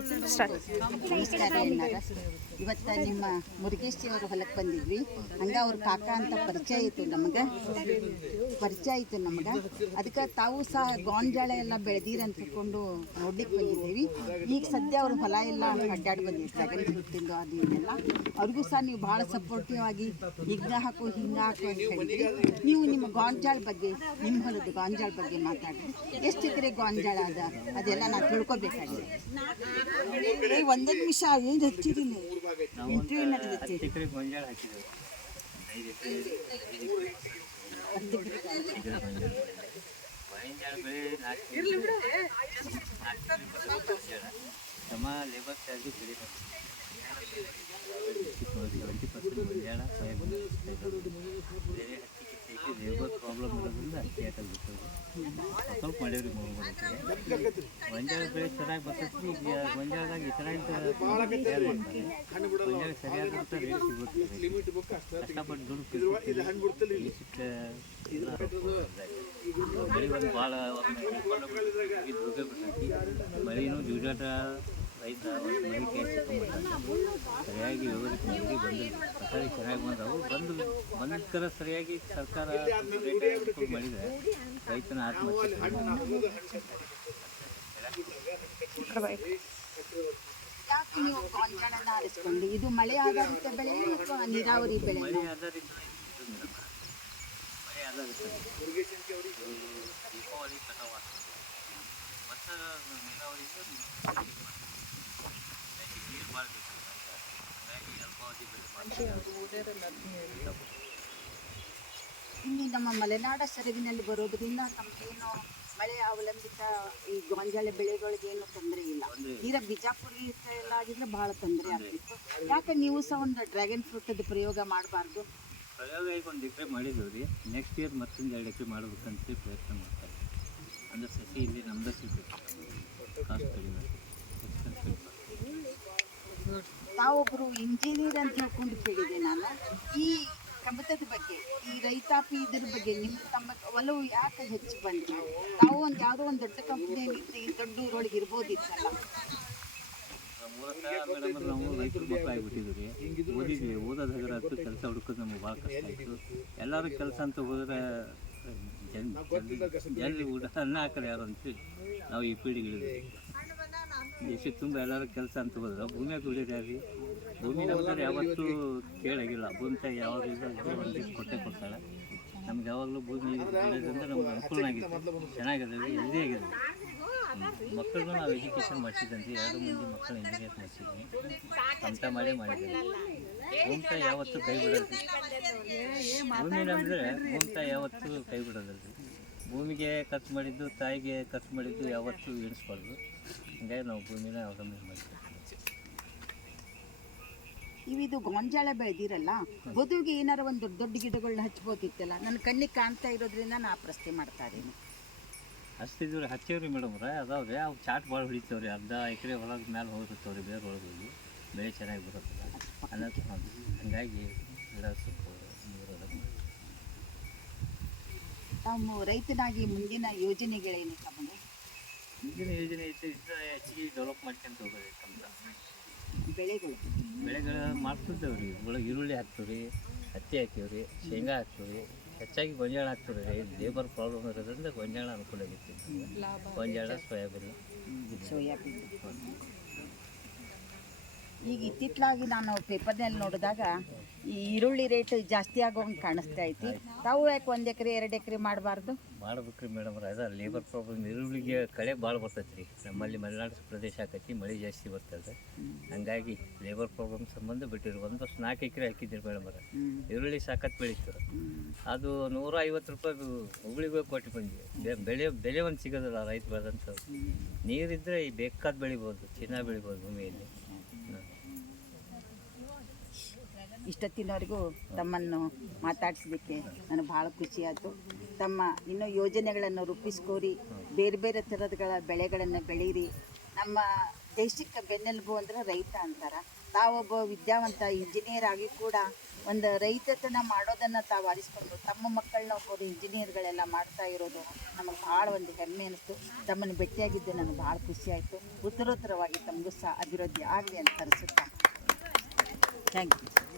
ನಮಸ್ಕಾರ ಅಣ್ಣಾರ. ಇವತ್ತು ನಿಮ್ಮ ಮುರುಗೇಶಿ ಅವ್ರ ಹೊಲಕ್ಕೆ ಬಂದಿದ್ವಿ. ಹಂಗೆ ಅವ್ರ ಕಾಕ ಅಂತ ಪರಿಚಯ ಆಯಿತು ನಮಗೆ. ಅದಕ್ಕೆ ತಾವು ಸಹ ಗೋಂಜಾಳ ಎಲ್ಲ ಬೆಳೆದೀರಿ ಅಂತ ತಿಳ್ಕೊಂಡು ನೋಡ್ಲಿಕ್ಕೆ ಬಂದಿದ್ದೀವಿ. ಈಗ ಸದ್ಯ ಅವ್ರ ಹೊಲ ಎಲ್ಲ ಅಡ್ಡಾಡಿ ಬಂದಿದ್ವಿ, ಡ್ರ್ಯಾಗನ್ ಫ್ರೂಟಿಂದು ಅದು ಇದೆಲ್ಲ. ಅವ್ರಿಗೂ ಸಹ ನೀವು ಭಾಳ ಸಪೋರ್ಟಿವ್ ಆಗಿ ಹಿಂಗೆ ಹಾಕು ಹಿಂಗೆ ಹಾಕು ಅಂತ ಹೇಳಿದ್ರಿ. ನೀವು ನಿಮ್ಮ ಗೋಂಜಾಳ ಬಗ್ಗೆ, ನಿಮ್ಮ ಹೊಲದ ಗೋಂಜಾಳ ಬಗ್ಗೆ ಮಾತಾಡಿರಿ. ಎಷ್ಟು ಎಕರೆ ಗೋಂಜಾಳ ಅದ ಅದೆಲ್ಲ ನಾನು ತಿಳ್ಕೊಬೇಕಾಗಿದೆ. ಒಂದೇ ನಿಮಿಷ ಏನು ಹಚ್ಚಿದಿಲ್ಲ, ಇಂಟರ್ವ್ಯೂ ನಡೆದೈತಿ. ಗೋಂಜಾಳ ಹಾಕಿದ್ದೇವೆ. ಗೋಂಜಾಳ ಬೆಳೆ ಸಮ ಲೇಬರ್ ಚಾರ್ಜ್ ಕಡಿಮೆ. 70% ಗೋಂಜಾಳ ಬೇರೆ ಹತ್ತಿ ಲೇಬರ್ ಪ್ರಾಬ್ಲಮ್ ಇರೋದ್ರಿಂದ ಹತ್ತಿ ಹಾಕಲ್ಬಿಟ್ಟು ಸ್ವಲ್ಪ ಮಾಡೇವ್ರಿ. ಗೊಂಜಾಳ ಬೆಳೆ ಚೆನ್ನಾಗಿ ಬರ್ತೈತಿ. ಈಗ ಗೊಂಜಾಳದಾಗ ಚೆನ್ನಾಗಿ ತಯಾರು ಮಾಡ್ತಾರೆ. ಗೊಂಜಾಳ ಸರಿಯಾದಂಥ ರೇಟ್ ಸಿಗುತ್ತೆ. ಕಷ್ಟಪಟ್ಟು ದುಡ್ಡು ಮಳೆ ಒಂದು ಭಾಳ ದುರ್ಗ ಬಿಡ್ತೈತಿ. ಮಳೆನೂ ಜೂಜಾಟ ರೈತ ಮಳೆ ಸರಿಯಾಗಿ ವ್ಯವಸ್ಥೆ ಬಂದಿಲ್ಲ. ಸರ್ಕಾರಿ ಚೆನ್ನಾಗಿ ಬಂದವು ಬಂದರ ಸರಿಯಾಗಿ ಸರ್ಕಾರ ರೇಟ್ ಮಾಡಿದರೆ ರೈತನ ಆತ್ಮಹತ್ಯೆ. ಯಾಕೆ ನೀವು ಗೋಂಜಾಳನ ಆರಿಸ್ಕೊಂಡು? ಇದು ಮಳೆ ಆಧಾರಿತ ಬೆಳೆ ಅಥವಾ ನೀರಾವರಿ ಬೆಳೆ? ಮಳೆ ಆಧಾರಿತ ಮಳೆ ಆಧಾರಿತ ದೀಪಾವಳಿ ಕಟಾವು ಆಗ್ತದೆ ಮತ್ತು ನೀರಾವರಿಯಿಂದ ನೀರು ಭಾಳ ಬೇಕು. ಹಾಗಾಗಿ ಅಲ್ಪಾವಧಿ ಬೆಳೆ ಇಲ್ಲಿ ನಮ್ಮ ಮಲೆನಾಡ ಸೆರಗಿನಲ್ಲಿ ಬರೋದ್ರಿಂದ ನಮಗೇನು ಮಳೆ ಅವಲಂಬಿತ ಈ ಗೋಂಜಾಳ ಬೆಳೆಗಳಿಗೇನು ತೊಂದರೆ ಇಲ್ಲ. ತೀರ ಬಿಜಾಪುರ ಎಲ್ಲ ಆಗಿದ್ರೆ ಭಾಳ ತೊಂದರೆ ಆಗ್ತಿತ್ತು. ಯಾಕೆ ನೀವು ಸಹ ಒಂದು ಡ್ರ್ಯಾಗನ್ ಫ್ರೂಟದ ಪ್ರಯೋಗ ಮಾಡಬಾರ್ದು? ಪ್ರಯೋಗ ಈಗ ಒಂದು ಎಕರೆ ಮಾಡಿದ್ದೇವೆ ರೀ. ನೆಕ್ಸ್ಟ್ ಇಯರ್ ಮತ್ತೊಂದು 2 ಎಕರೆ ಮಾಡ್ಬೇಕಂತ ಪ್ರಯತ್ನ ಮಾಡ್ತಾರೆ. ಅಂದರೆ ಸಸಿ ಇಲ್ಲಿ ನಮ್ದು ಸಿಗ್ಬೇಕು, ಕಾಸ್ಟ್ ಕಡಿಮೆ. ತಾವೊಬ್ಬರು ಇಂಜಿನಿಯರ್ ಅಂತ ಹೇಳ್ಕೊಂಡು ಕೇಳಿದೆ ನಾನು. ಈ ಕಮತದ ಬಗ್ಗೆ, ಈ ರೈತಾಪಿ ಇದ್ರ ಬಗ್ಗೆ ತಮ್ಮ ಒಲವು ಯಾಕೆ ಹೆಚ್ಚು ಬಂತು? ತಾವು ಯಾವುದೋ ಒಂದು ದೊಡ್ಡ ಕಂಪ್ನಿಯಲ್ಲಿ ದೊಡ್ಡ ಊರೊಳಗೆ ಇರ್ಬೋದಿತ್ತಲ್ಲ. ಮೂಲತಃ ಮೇಡಮ್ ನಾವು ರೈತರ ಮಕ್ಕಳು ಆಗಿಬಿಟ್ಟಿದ್ವಿ ರೀ. ಓದಿದ್ವಿ, ಓದೋದು ಹಗರಾತು, ಕೆಲಸ ಹುಡುಕೋದು ನಮ್ಗೆ ಭಾಳ ಕಷ್ಟ ಆಯಿತು. ಎಲ್ಲರೂ ಕೆಲಸ ಅಂತ ಹೋದ್ರೆ ಜನ ಊಟ ಅನ್ನ ಹಾಕಲ್ಲ ಯಾರು ಅಂತೇಳಿ ನಾವು ಈ ಪೀಳಿಗೆ ದೇಶಕ್ಕೆ ತುಂಬ ಎಲ್ಲರೂ ಕೆಲಸ ಅಂತ ಹೋದ್ರೆ ಭೂಮಿಯಾಗ ದುಡಿದಾರಿ. ಭೂಮಿ ನಮ್ಗೆ ಯಾವತ್ತೂ ಕೇಳಾಗಿಲ್ಲ. ಭೂಮಿ ತಾಯಿ ಯಾವಾಗ ಒಂದು ಕೊಟ್ಟೆ ಕೊಡ್ತಾಳೆ. ನಮ್ಗೆ ಯಾವಾಗಲೂ ಭೂಮಿ ಬೆಳೆಯೋದ್ರಿಂದ ನಮ್ಗೆ ಅನುಕೂಲ ಆಗಿದೆ, ಚೆನ್ನಾಗಿದೆ, ಹೆಲ್ದಿ ಆಗಿದೆ. ಮಕ್ಕಳನ್ನು ನಾವು ಎಜುಕೇಷನ್ ಮಾಡಿಸಿದಂತೆ 2 ಮಂದಿ ಮಕ್ಕಳು ಇಂಜಿನಿಯರ್ ಮಾಡಿಸಿದ್ವಿ. ಅಂತ ಮಾಡಿದ್ದೀವಿ. ಭೂಮಿ ತಾಯಿ ಯಾವತ್ತೂ ಕೈ ಬಿಡೋದು. ಭೂಮಿ ನಮ್ದ್ರೆ ಭೂಮಿ ತಾಯಿ ಯಾವತ್ತೂ ಕೈ ಬಿಡೋದಲ್ರಿ. ಭೂಮಿಗೆ ಖರ್ಚು ಮಾಡಿದ್ದು, ತಾಯಿಗೆ ಖರ್ಚು ಮಾಡಿದ್ದು ಯಾವತ್ತೂ ಎಣಿಸ್ಬಾರ್ದು. ಹಂಗಾಗಿ ನಾವು ಭೂಮಿನ ಅವಲಂಬನೆ ಮಾಡ್ತೀವಿ. ಇವಿದು ಗೋಂಜಾಳ ಬೆಳೆದಿರಲ್ಲ, ಬದುವಿಗೆ ಏನಾರು ಒಂದು ದೊಡ್ಡ ದೊಡ್ಡ ಗಿಡಗಳನ್ನ ಹಚ್ಬೋದಿತ್ತಲ್ಲ. ನನ್ನ ಕಣ್ಣಿಗೆ ಕಾಣ್ತಾ ಇರೋದ್ರಿಂದ ನಾ ಪ್ರಶ್ನೆ ಮಾಡ್ತಾ ಇದ್ದೀನಿ. ಹಚ್ತಿದ್ವಿ, ಹಚ್ಚೇವ್ರಿ ಮೇಡಮ್ರೆ. ಅದಾವ್ರಿ ಅವು ಚಾಟ್ ಭಾಳ ಹೊಡಿತಾವ್ರಿ. ಅರ್ಧ ಎಕರೆ ಹೊಲದ ಮೇಲೆ ಹೋಗಿರ್ತಾವ್ರಿ, ಬೇರೆ ಒಳಗೆ ಹೋಗಿ ಬೆಳೆ ಚೆನ್ನಾಗಿ ಬರುತ್ತಲ್ಲ ಅನ್ನೋದು. ಹಂಗಾಗಿ ಗಿಡ ಸ್ವಲ್ಪ ನೀರೋದಕ್ಕೆ. ತಾವು ರೈತನಾಗಿ ಮುಂದಿನ ಯೋಜನೆಗಳೇನು ತಮಗೆ? ಮುಂದಿನ ಯೋಜನೆ ಐತೆ, ಇದನ್ನ ಹೆಚ್ಚಿಗೆ ಡೆವಲಪ್ ಮಾಡ್ಕೊಂತ ಹೋಗೋದು. ಬೆಳೆಗಳು ಮಾಡ್ತಿದ್ದೇವೆ ರೀ. ಒಳಗೆ ಈರುಳ್ಳಿ ಹಾಕ್ತೀವಿ, ಹತ್ತಿ ಹಾಕ್ತೀವಿ, ಶೇಂಗಾ ಹಾಕ್ತೀವಿ. ಹೆಚ್ಚಾಗಿ ಗೊಂಜಾಳ ಹಾಕ್ತೀವಿ ರೀ. ಲೇಬರ್ ಪ್ರಾಬ್ಲಮ್ ಇರೋದ್ರಿಂದ ಗೊಂಜಾಳ ಅನುಕೂಲ ಆಗೈತಿ. ಗೊಂಜಾಳ, ಸೋಯಾಬೀನ್. ಈಗ ಇತ್ತಿತ್ತಲಾಗಿ ನಾನು ಪೇಪರ್ನಲ್ಲಿ ನೋಡಿದಾಗ ಈ ಈರುಳ್ಳಿ ರೇಟ್ ಜಾಸ್ತಿ ಆಗೋಂಗೆ ಕಾಣಿಸ್ತಾ ಐತಿ. ತಾವು ಯಾಕೆ 1 ಎಕರೆ 2 ಎಕರೆ ಮಾಡಬಾರ್ದು? ಮಾಡ್ಬೇಕ್ರಿ ಮೇಡಮ್. ಅದ ಲೇಬರ್ ಪ್ರಾಬ್ಲಮ್. ಈರುಳ್ಳಿಗೆ ಕಳೆ ಭಾಳ ಬರ್ತೈತೆ ರೀ. ನಮ್ಮಲ್ಲಿ ಮಲೆನಾಡು ಪ್ರದೇಶ ಆಕೈತಿ, ಮಳೆ ಜಾಸ್ತಿ ಬರ್ತದೆ. ಹಂಗಾಗಿ ಲೇಬರ್ ಪ್ರಾಬ್ಲಮ್ ಸಂಬಂಧ ಬಿಟ್ಟಿರು. 1 ವರ್ಷ 4 ಎಕರೆ ಹಾಕಿದ್ದೀರಿ ಮೇಡಮ್. ಈರುಳ್ಳಿ ಸಾಕತ್ತು ಬೆಳೀತು. ಅದು 150 ರೂಪಾಯಿ ಹುಬ್ಳಿಗೆ ಕೊಟ್ಟು ಬಂದ್ವಿ. ಬೆಲೆ ಒಂದು ಸಿಗೋದಿಲ್ಲ ರೈತ ಬೆಳೆದಂಥವು. ನೀರಿದ್ದರೆ ಈ ಬೇಕಾದ ಬೆಳಿಬೋದು, ಚೆನ್ನಾಗಿ ಬೆಳಿಬೋದು ಭೂಮಿಯಲ್ಲಿ. ಇಷ್ಟೊತ್ತಿನವರೆಗೂ ತಮ್ಮನ್ನು ಮಾತಾಡಿಸಿದ್ದಕ್ಕೆ ನನಗೆ ಭಾಳ ಖುಷಿ ಆಯಿತು. ತಮ್ಮ ಇನ್ನೂ ಯೋಜನೆಗಳನ್ನು ರೂಪಿಸ್ಕೋರಿ, ಬೇರೆ ಬೇರೆ ಥರಗಳ ಬೆಳೆಗಳನ್ನು ಬೆಳೀರಿ. ನಮ್ಮ ದೇಶಕ್ಕೆ ಬೆನ್ನೆಲುಬು ಅಂದರೆ ರೈತ ಅಂತಾರೆ. ತಾವೊಬ್ಬ ವಿದ್ಯಾವಂತ ಇಂಜಿನಿಯರ್ ಆಗಿ ಕೂಡ ಒಂದು ರೈತತನ ಮಾಡೋದನ್ನು ತಾವು ಆರಿಸ್ಕೊಂಡು ತಮ್ಮ ಮಕ್ಕಳನ್ನ ಒಬ್ಬರು ಇಂಜಿನಿಯರ್ಗಳೆಲ್ಲ ಮಾಡ್ತಾ ಇರೋದು ನಮಗೆ ಭಾಳ ಒಂದು ಹೆಮ್ಮೆ ಅನ್ನಿಸ್ತು. ತಮ್ಮನ್ನು ಭೇಟಿಯಾಗಿದ್ದು ನನಗೆ ಭಾಳ ಖುಷಿ ಆಯಿತು. ಉತ್ತರೋತ್ತರವಾಗಿ ತಮಗೂ ಸಹ ಅಭಿವೃದ್ಧಿ ಆಗಲಿ ಅಂತ ಅನಿಸುತ್ತಾ. Thank you.